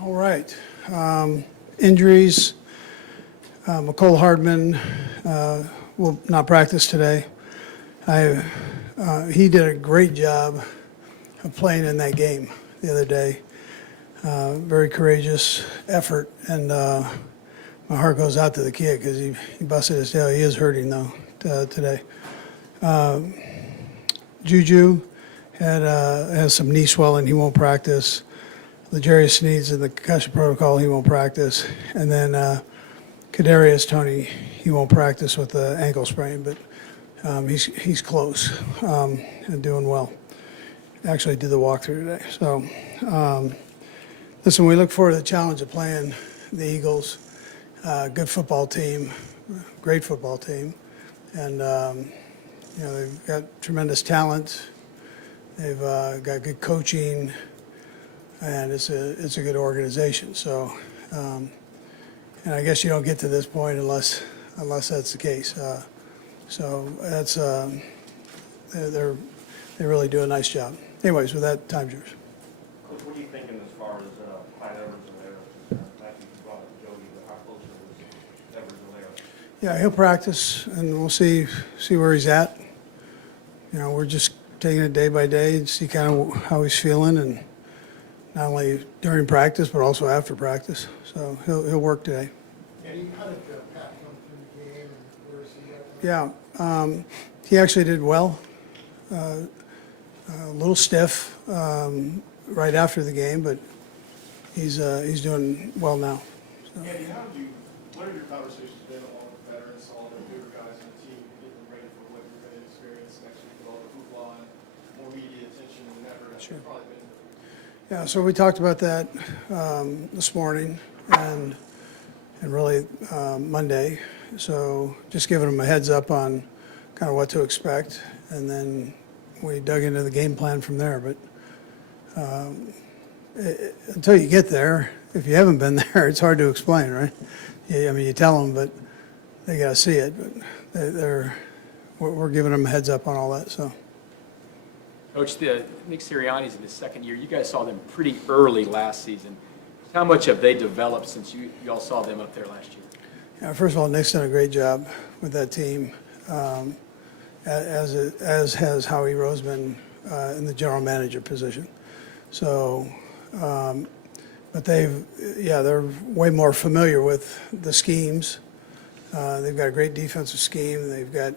All right. Injuries. McCole Hardman will not practice today. He did a great job of playing in that game the other day. Very courageous effort, and my heart goes out to the kid because he busted his tail. He is hurting, though, today. Juju has some knee swelling. He won't practice. L'Jarius Sneed's in the concussion protocol. He won't practice. And then Tony, he won't practice with the ankle sprain, but he's close and doing well. Actually did the walkthrough today. So, listen, we look forward to the challenge of playing the Eagles. Good football team, great football team, and they've got tremendous talent. They've got good coaching, and it's a good organization. So, and I guess you don't get to this point unless that's the case. So that's they really do a nice job. Anyways, with that, time's yours. Coach, what are you thinking as far as Pat Evers and there? I think you brought up Jody, but how close was Evers and there? Yeah, he'll practice, and we'll see where he's at. We're just taking it day by day and see kind of how he's feeling, and not only during practice but also after practice. So he'll work today. And how did Pat come through the game, and where is he at? Yeah, he actually did well. A little stiff right after the game, but he's doing well now. So. Andy, what have your conversations been along with veterans, all the newer guys on the team, getting them ready for what you're going to experience next week with all the hoopla and more media attention than ever? Sure. Probably been. Yeah, so we talked about that this morning and really Monday. So just giving them a heads up on kind of what to expect, and then we dug into the game plan from there. But until you get there, if you haven't been there, it's hard to explain, right? You tell them, but they got to see it. But we're giving them a heads up on all that. So. Coach, Nick Sirianni's in his second year. You guys saw them pretty early last season. How much have they developed since you all saw them up there last year? Yeah, first of all, Nick's done a great job with that team, as has Howie Roseman in the general manager position. So, but they're way more familiar with the schemes. They've got a great defensive scheme. They've got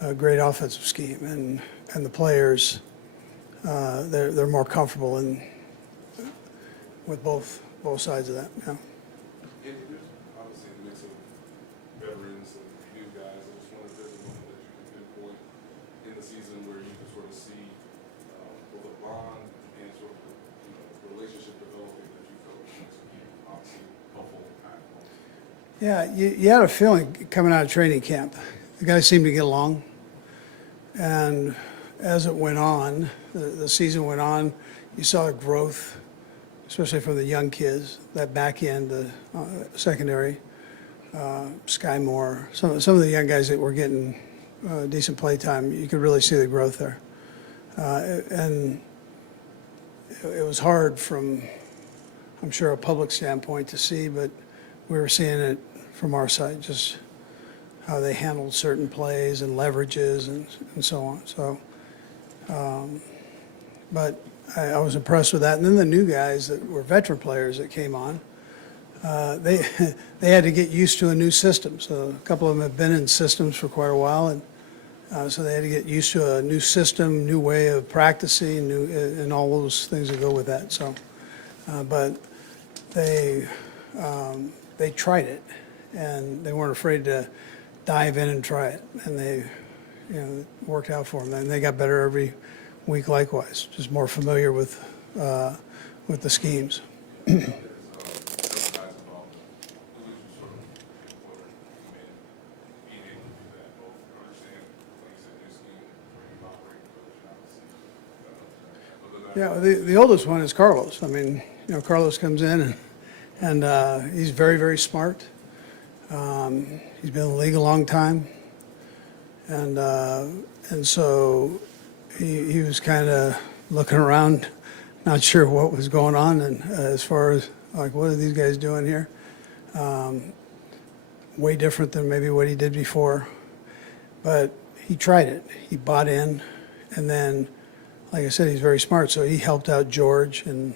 a great offensive scheme, and the players, they're more comfortable with both sides of that. Yeah. Andy, there's obviously a mix of veterans and new guys. I just wonder if there's a moment that you can pinpoint in the season where you can sort of see both a bond and sort of the relationship developing that you felt was obviously helpful and impactful. Yeah, you had a feeling coming out of training camp. The guys seemed to get along, and as it went on, the season went on, you saw a growth, especially from the young kids, that back end, the secondary, Sky Moore, some of the young guys that were getting decent play time, you could really see the growth there. And it was hard from, I'm sure, a public standpoint to see, but we were seeing it from our side, just how they handled certain plays and leverages and so on. So, but I was impressed with that. And then the new guys that were veteran players that came on, they had to get used to a new system. So a couple of them have been in systems for quite a while, and so they had to get used to a new system, new way of practicing, and all those things that go with that. So, but they tried it, and they weren't afraid to dive in and try it, and they worked out for them, and they got better every week likewise, just more familiar with the schemes. Yeah, the oldest one is Carlos. I mean, Carlos comes in and he's very, very smart. He's been in the league a long time, and so he was kind of looking around, not sure what was going on, and as far as like, what are these guys doing here? Way different than maybe what he did before. But he tried it. He bought in. And then, like I said, he's very smart. So he helped out George and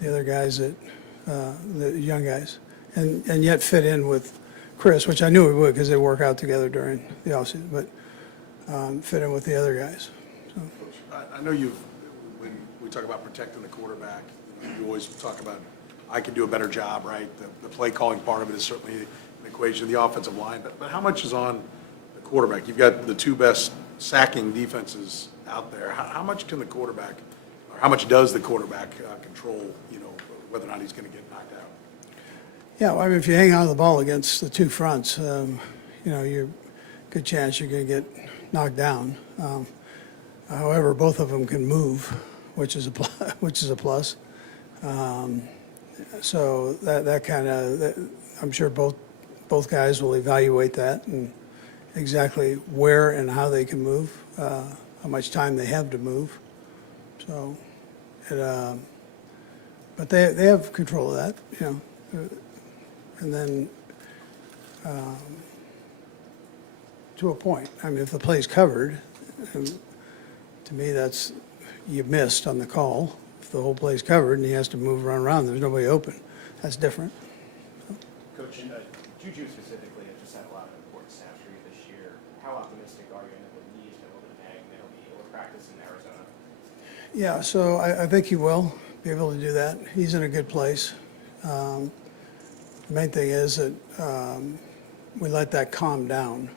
the other guys, the young guys, and yet fit in with Chris, which I knew he would because they work out together during the offseason, but fit in with the other guys. So. I know when we talk about protecting the quarterback, you always talk about, I can do a better job, right? The play calling part of it is certainly an equation of the offensive line, but how much is on the quarterback? You've got the two best sacking defenses out there. How much can the quarterback, or how much does the quarterback control, whether or not he's going to get knocked out? Yeah, well, I mean, if you hang on to the ball against the two fronts, you're good chance you're going to get knocked down. However, both of them can move, which is a plus. So that kind of, I'm sure both guys will evaluate that and exactly where and how they can move, how much time they have to move. So, but they have control of that, and then to a point. I mean, if the play's covered, to me, that's you missed on the call. If the whole play's covered and he has to move around, there's nobody open. That's different. Coach, Juju specifically has just had a lot of important snaps for you this year. How optimistic are you that when he is able to nag, they'll be able to practice in Arizona? Yeah, so I think he will be able to do that. He's in a good place. The main thing is that we let that calm down.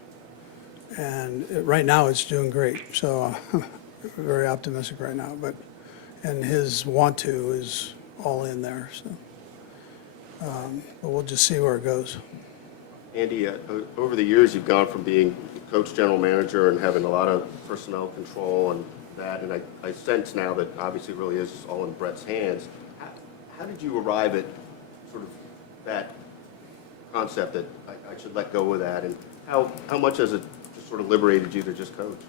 And right now it's doing great. So very optimistic right now. And his want to is all in there. So, but we'll just see where it goes. Andy, over the years, you've gone from being coach, general manager, and having a lot of personnel control and that, and I sense now that obviously it really is all in Brett's hands. How did you arrive at sort of that concept that I should let go of that, and how much has it just sort of liberated you to just coach?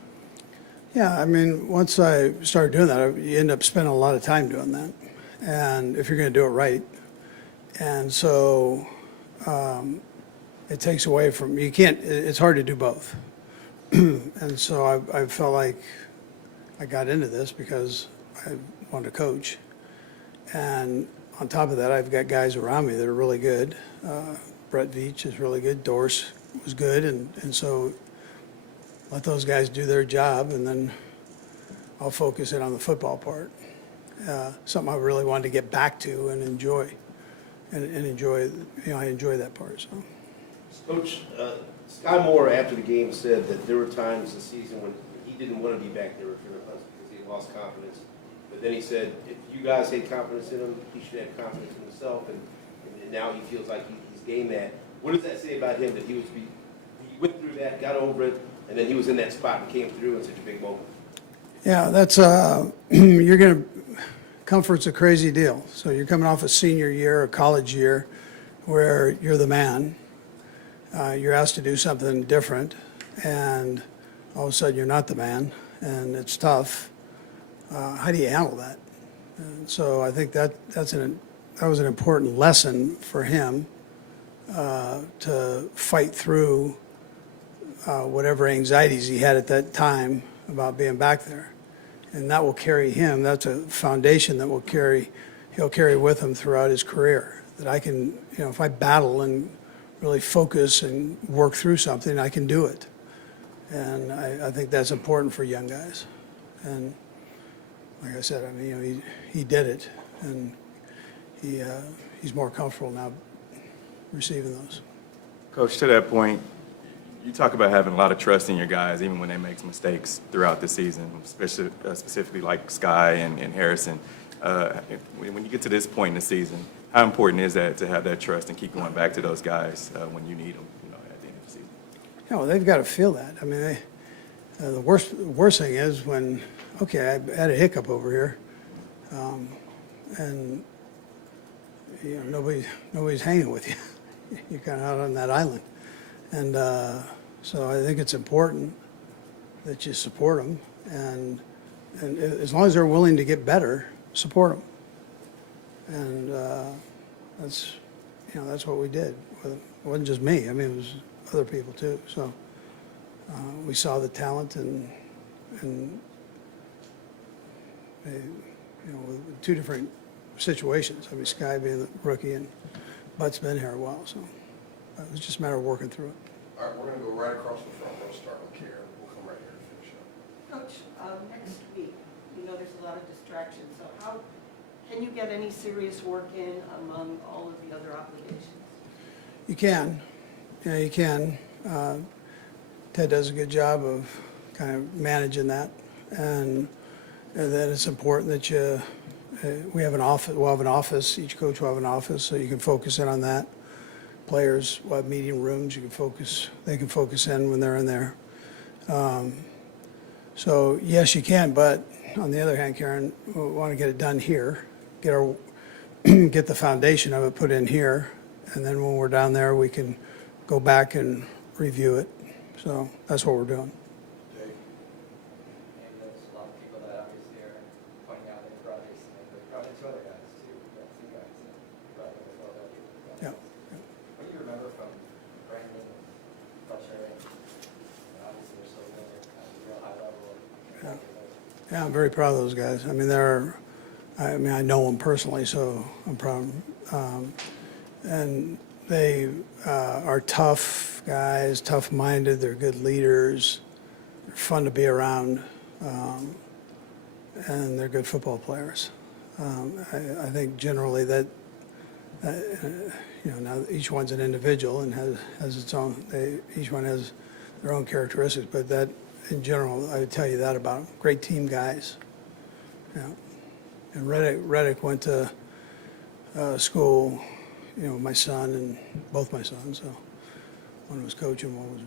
Yeah, I mean, once I started doing that, you end up spending a lot of time doing that, and if you're going to do it right. And so it takes away from, you can't, it's hard to do both. And so I felt like I got into this because I wanted to coach. And on top of that, I've got guys around me that are really good. Brett Veach is really good. Dorse was good. And so let those guys do their job, and then I'll focus in on the football part. Something I really wanted to get back to and enjoy. And enjoy, I enjoy that part. So. Coach, Sky Moore after the game said that there were times this season when he didn't want to be back there with Trevor Hunt because he lost confidence. But then he said, if you guys had confidence in him, he should have confidence in himself, and now he feels like he's gained that. What does that say about him that he went through that, got over it, and then he was in that spot and came through in such a big moment? Yeah, that's you're going to. Comfort's a crazy deal. So you're coming off a senior year, a college year, where you're the man. You're asked to do something different, and all of a sudden you're not the man, and it's tough. How do you handle that? And so I think that was an important lesson for him to fight through whatever anxieties he had at that time about being back there. And that will carry him. That's a foundation that he'll carry with him throughout his career. That I can, if I battle and really focus and work through something, I can do it. And I think that's important for young guys. And like I said, I mean, he did it, and he's more comfortable now receiving those. Coach, to that point, you talk about having a lot of trust in your guys, even when they make mistakes throughout the season, especially specifically like Sky and Harrison. When you get to this point in the season, how important is that to have that trust and keep going back to those guys when you need them, at the end of the season? Yeah, well, they've got to feel that. I mean, the worst thing is when, okay, I had a hiccup over here, and nobody's hanging with you. You're kind of out on that island. And so I think it's important that you support them, and as long as they're willing to get better, support them. And that's, that's what we did. It wasn't just me. I mean, it was other people too. So we saw the talent and they, with two different situations. I mean, Sky being the rookie and But's been here a while. So it was just a matter of working through it. All right, we're going to go right across the front. We'll start with Karen. We'll come right here to finish up. Coach, next week, there's a lot of distractions, so how can you get any serious work in among all of the other obligations? You can. Yeah, you can. Ted does a good job of kind of managing that. And then it's important that we have an office, we'll have an office, each coach will have an office, so you can focus in on that. Players will have meeting rooms, they can focus in when they're in there. So yes, you can, but on the other hand, Karen, we want to get it done here, get the foundation of it put in here, and then when we're down there, we can go back and review it. So that's what we're doing. Dave? And there's a lot of people that obviously are pointing out that L'Jarius Sneed, but probably two other guys too. You got two guys that brought up as well. Yeah. What do you remember from Brandon and Fletcher? And obviously they're so young, they're at a real high level. Yeah, I'm very proud of those guys. I mean, I know them personally, so I'm proud of them. And they are tough guys, tough-minded. They're good leaders. They're fun to be around, and they're good football players. I think generally that now each one's an individual and has its own. Each one has their own characteristics, but that in general, I would tell you that about them. Great team guys. Yeah. And Reddick went to school. My son and both my sons. So one was coaching, one was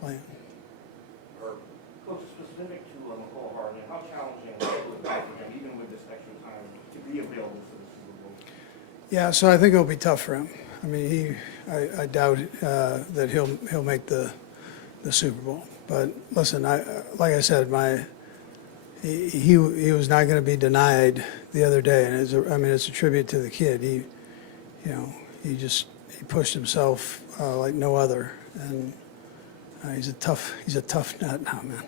playing. Coach, specific to McCall Hardman, how challenging was it for him, even with this extra time, to be available for the Super Bowl? Yeah, so I think it'll be tough for him. I mean, I doubt that he'll make the Super Bowl. But listen, like I said, he was not going to be denied the other day, and it's a tribute to the kid. He pushed himself like no other, and he's a tough nut now, man.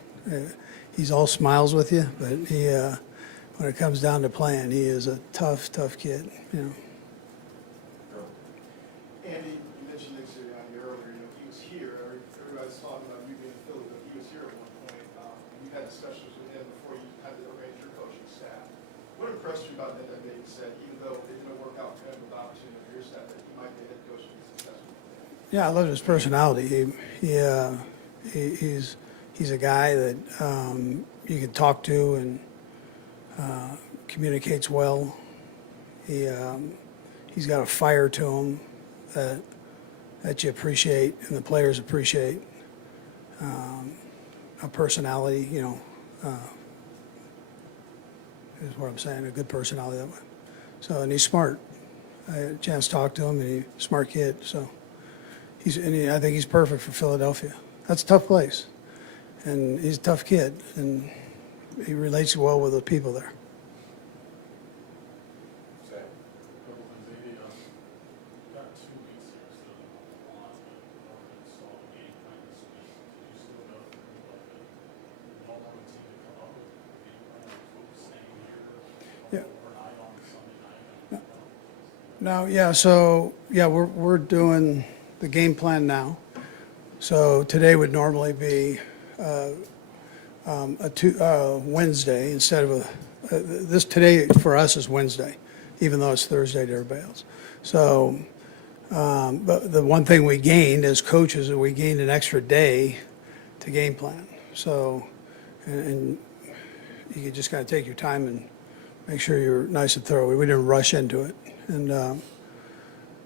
He's all smiles with you, but when it comes down to playing, he is a tough kid. Andy, you mentioned Nick Sirianni earlier. He was here. Everybody's talking about you being in Philly, but he was here at one point. You had discussions with him before you had to arrange your coaching staff. What impressed you about that he said, even though it didn't work out for him with the opportunity of your staff, that he might be a head coach and be successful? Yeah, I love his personality. He's a guy that you can talk to and communicates well. He's got a fire to him that you appreciate and the players appreciate. A personality, is what I'm saying, a good personality that way. So, and he's smart. I had a chance to talk to him, and he's a smart kid. So, I think he's perfect for Philadelphia. That's a tough place, and he's a tough kid, and he relates well with the people there. Sam? Couple things, Andy. Got 2 weeks here still on, but saw the game plan this week. Did you still go through like the normal routine to come up with a game plan, folks staying here Yeah. overnight on Sunday night? Now, yeah, so, yeah, we're doing the game plan now. So today would normally be Wednesday instead of today for us is Wednesday, even though it's Thursday to everybody else. So, but the one thing we gained as coaches is we gained an extra day to game plan. So, and you just got to take your time and make sure you're nice and thorough. We didn't rush into it. And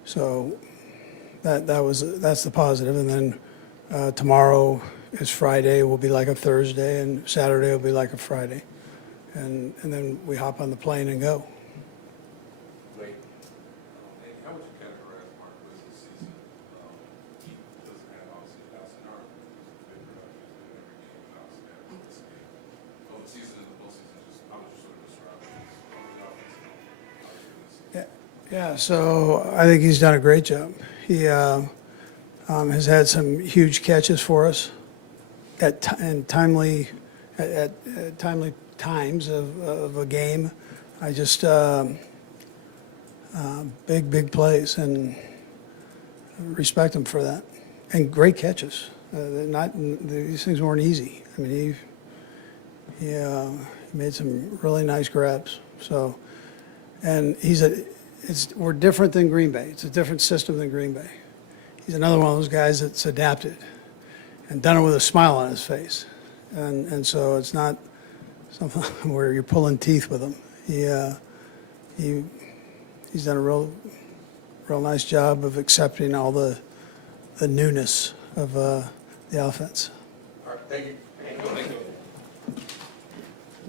so that's the positive. And then tomorrow is Friday, will be like a Thursday, and Saturday will be like a Friday. And then we hop on the plane and go. Wait. And how would you categorize Mark Liz's season? He doesn't have obviously a thousand yards, but he's been productive in every game, obviously has this game. Oh, the season and the postseason, how would you sort of describe it? Yeah, Yeah, so I think he's done a great job. He has had some huge catches for us at timely times of a game. I just big plays, and respect him for that. And great catches. These things weren't easy. I mean, he made some really nice grabs. So, and we're different than Green Bay. It's a different system than Green Bay. He's another one of those guys that's adapted and done it with a smile on his face. And so it's not something where you're pulling teeth with him. He's done a real nice job of accepting all the newness of the offense. All right, thank you.